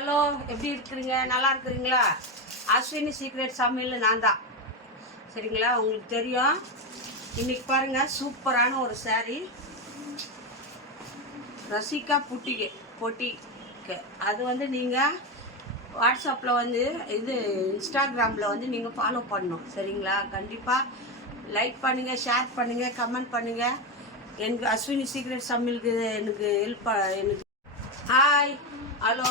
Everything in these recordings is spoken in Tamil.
ஹலோ, எப்படி இருக்கிறீங்க? நல்லா இருக்கிறீங்களா? அஸ்வினி சீக்ரெட் சமையல் நான் தான். சரிங்களா? உங்களுக்கு தெரியும். இன்னைக்கு பாருங்க, சூப்பரான ஒரு saree ரசிகா பொட்டிக்கு அது வந்து நீங்கள் வாட்ஸ்அப்பில் வந்து இது இன்ஸ்டாகிராமில் வந்து நீங்கள் ஃபாலோ பண்ணணும். சரிங்களா? கண்டிப்பாக லைக் பண்ணுங்கள், ஷேர் பண்ணுங்கள், கமெண்ட் பண்ணுங்கள். எனக்கு அஸ்வினி சீக்ரெட் சமையலுக்கு எனக்கு எனக்கு ஹாய், ஹலோ.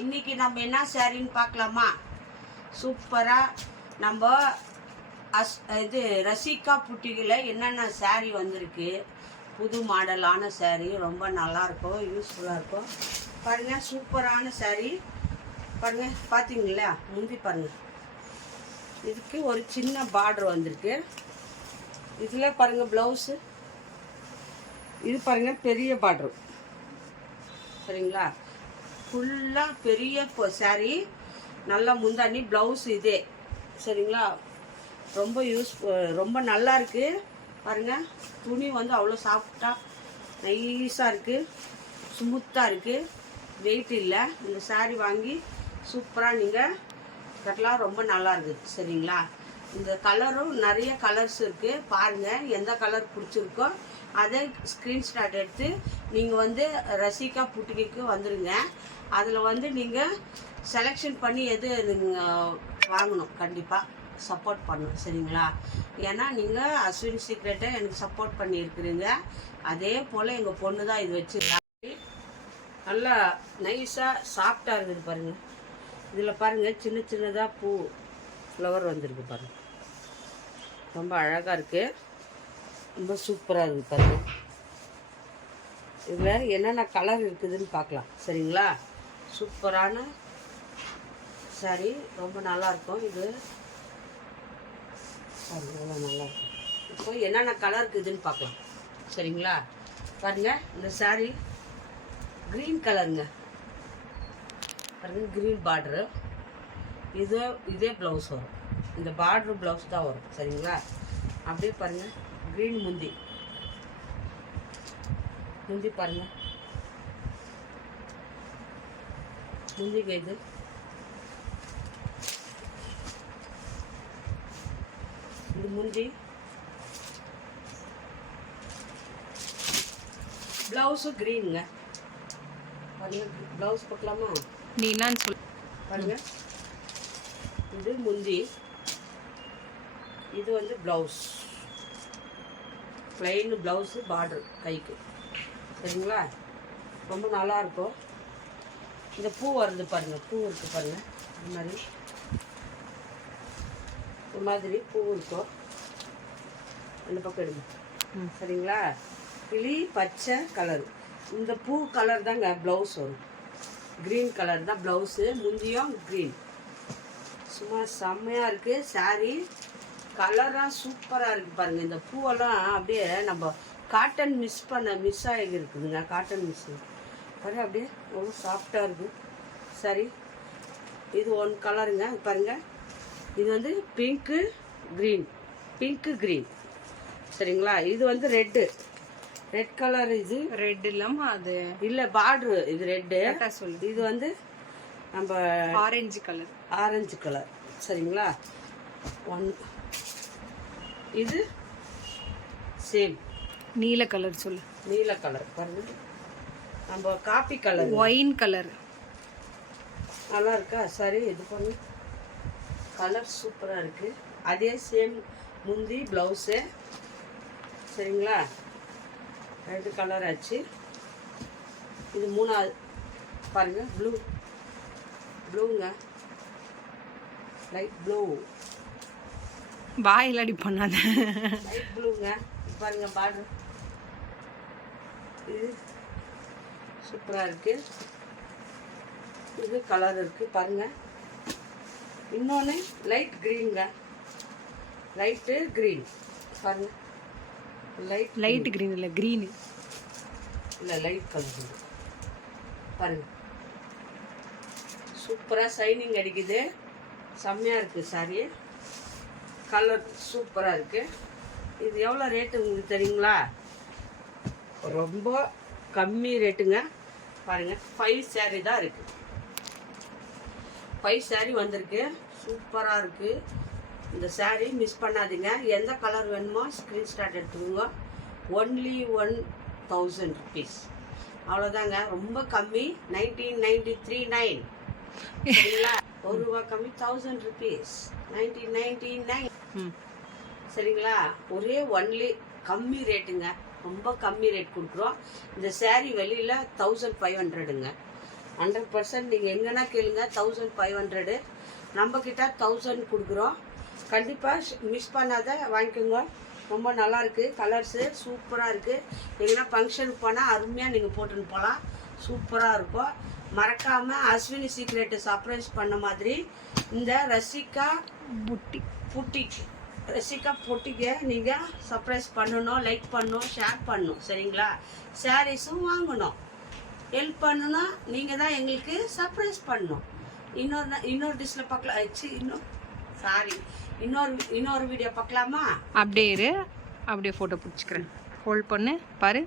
இன்னைக்கு நம்ம என்ன சாரின்னு பார்க்கலாமா? சூப்பராக நம்ம இது ரசிகா புட்டிகில் என்னென்ன சாரீ வந்திருக்கு, புது மாடலான சாரீ, ரொம்ப நல்லாயிருக்கும், யூஸ்ஃபுல்லாக இருக்கும். பாருங்கள், சூப்பரான சாரீ பாருங்கள். பார்த்தீங்களா? முந்தி பாருங்கள், இதுக்கு ஒரு சின்ன பார்டர் வந்திருக்கு. இதில் பாருங்கள் ப்ளவுஸு, இது பாருங்கள் பெரிய பார்டர். சரிங்களா? ஃபுல்லாக பெரிய சாரீ, நல்லா முந்தானி, ப்ளவுஸ் இதே. சரிங்களா? ரொம்ப நல்லா இருக்குது. பாருங்கள், துணி வந்து அவ்வளோ சாஃப்டாக நைஸாக இருக்குது, ஸ்மூத்தாக இருக்குது, வெயிட் இல்லை. இந்த சாரீ வாங்கி சூப்பராக நீங்கள் கட்டலாம், ரொம்ப நல்லா இருக்குது. சரிங்களா? இந்த கலரும் நிறைய கலர்ஸ் இருக்குது. பாருங்கள், எந்த கலர் பிடிச்சிருக்கோ அதை ஸ்க்ரீன்ஷாட் எடுத்து நீங்கள் வந்து ரசிகா புட்டிக்கு வந்துடுங்க. அதில் வந்து நீங்கள் செலெக்ஷன் பண்ணி எது நீங்கள் வாங்கணும், கண்டிப்பாக சப்போர்ட் பண்ணணும். சரிங்களா? ஏன்னா நீங்கள் அஸ்வினி சீக்ரெட்டை எனக்கு சப்போர்ட் பண்ணியிருக்கிறீங்க. அதே போல் எங்கள் பொண்ணு தான் இது வச்சுருக்காங்க. நல்லா நைஸாக சாஃப்டாக இருக்குது பாருங்கள். இதில் பாருங்கள், சின்ன சின்னதாக பூ ஃப்ளவர் வந்திருக்கு பாருங்கள், ரொம்ப அழகாக இருக்குது, ரொம்ப சூப்பராக இருக்குது பாருங்கள். இதில் என்னென்ன கலர் இருக்குதுன்னு பார்க்கலாம். சரிங்களா? சூப்பரான சாரி, ரொம்ப நல்லாயிருக்கும். இது நல்லா நல்லாயிருக்கும். இப்போ என்னென்ன கலர் இருக்குதுன்னு பார்க்கலாம். சரிங்களா? பாருங்கள், இந்த சாரி க்ரீன் கலருங்க. பாருங்கள், க்ரீன் பார்டரு. இதே ப்ளவுஸ் வரும், இந்த பார்டரு ப்ளவுஸ் தான் வரும். சரிங்களா? அப்படியே பாருங்கள், க்ரீன் முந்தி பாருங்கள், முந்திக்கு இது முந்தி. ப்ளவுஸு க்ரீனுங்க. பாருங்க, ப்ளவுஸ் பார்க்கலாமா? நீ என்னன்னு சொல் பாருங்க, இது முந்தி, இது வந்து ப்ளவுஸ், ப்ளைன் ப்ளவுஸு, பார்டர் கைக்கு. சரிங்களா? ரொம்ப நல்லாயிருக்கும். இந்த பூ வருது பாருங்கள், பூ இருக்குது பாருங்கள், இது மாதிரி பூ இருக்கும். இந்த பக்கம் எடுங்க. சரிங்களா? கிளி பச்சை கலர், இந்த பூ கலர் தாங்க ப்ளவுஸ் வரும். க்ரீன் கலர் தான் ப்ளவுஸு, முந்தியும் க்ரீன். சும்மா செம்மையாக இருக்குது சாரீ. கலராக சூப்பராக இருக்குது பாருங்கள். இந்த பூவெல்லாம் அப்படியே நம்ம காட்டன் மிஸ் ஆகி இருக்குதுங்க, காட்டன் மிஸ் பாருங்கள். அப்படியே ரொம்ப சாஃப்டாக இருக்குது சரி. இது ஒன் கலருங்க பாருங்கள். இது வந்து பிங்க்கு க்ரீன். சரிங்களா? இது வந்து ரெட் கலர். இது ரெட் இல்லாமல் அது இல்லை, பார்ட்ரு இது ரெட்டு சொல்லு. இது வந்து நம்ம ஆரஞ்சு கலர். சரிங்களா? இது சேம் நீல கலர் சொல்லு. நீல கலர் பாருங்க, நம்ம காப்பி கலர், ஒயின் கலர். நல்லா இருக்கா? சரி, இது பண்ணு, கலர் சூப்பராக இருக்குது. அதே சேம் முந்தி ப்ளவுஸு. சரிங்களா? 2 கலர் ஆச்சு. இது 3வது பாருங்கள், ப்ளூங்க, லைட் ப்ளூ. பாயில் அடி பண்ணாத, லைட் ப்ளூங்க. பாருங்க, பார்டர் இது சூப்பராக இருக்குது. இது கலர் இருக்குது பாருங்கள். இன்னொன்று லைட் க்ரீனுங்க, லைட்டு க்ரீன் பாருங்கள். லைட் க்ரீன் இல்லை, க்ரீனு இல்லை, லைட் கலர் பாருங்கள். சூப்பராக ஷைனிங் அடிக்குது, செம்மையாக இருக்குது சாரி. கலர் சூப்பராக இருக்குது. இது எவ்வளோ ரேட்டு உங்களுக்கு தெரியுங்களா? ரொம்ப கம்மி ரேட்டுங்க. பாருங்கள், 5 saree தான் இருக்குது. 5 saree வந்திருக்கு. சூப்பராக இருக்குது. இந்த saree மிஸ் பண்ணாதீங்க. எந்த கலர் வேணுமோ ஸ்க்ரீன்ஷாட் எடுத்துக்கோங்க. Only 1000 rupees. அவ்வளோதாங்க. ரொம்ப கம்மி. 1993 சரிங்களா? ₹1 கம்மி 1000 rupees. 1999 சரிங்களா? ஒரே ஒன்லி கம்மி ரேட்டுங்க. ரொம்ப கம்மி ரேட் கொடுக்குறோம். இந்த saree வெளியில் 1500ங்க. 100% நீங்கள் எங்கன்னா கேளுங்க. 1500. நம்மக்கிட்ட 1000 கொடுக்குறோம். கண்டிப்பாக மிஸ் பண்ணாத வாங்கிக்கோங்க. ரொம்ப நல்லாயிருக்கு. கலர்ஸு சூப்பராக இருக்குது. எங்கன்னா ஃபங்க்ஷனுக்கு போனால் அருமையாக நீங்கள் போட்டுன்னு போகலாம். சூப்பராக இருக்கும். மறக்காமல் அஸ்வினி சீக்ரெட்டு சர்ப்ரைஸ் பண்ண மாதிரி இந்த ரசிகா பொட்டிக்கு நீங்கள் சர்ப்ரைஸ் பண்ணணும், லைக் பண்ணணும், ஷேர் பண்ணணும். சரிங்களா? சாரீஸும் வாங்கணும், ஹெல்ப் பண்ணணும். நீங்கள் தான் எங்களுக்கு சர்ப்ரைஸ் பண்ணணும். இன்னொரு டிஷ்ஷில் பார்க்கலாம். இன்னொரு வீடியோ பார்க்கலாமா? அப்படியே இரு, அப்படியே ஃபோட்டோ பிடிச்சிக்கிறேன். ஹோல்ட் பண்ணு பாரு.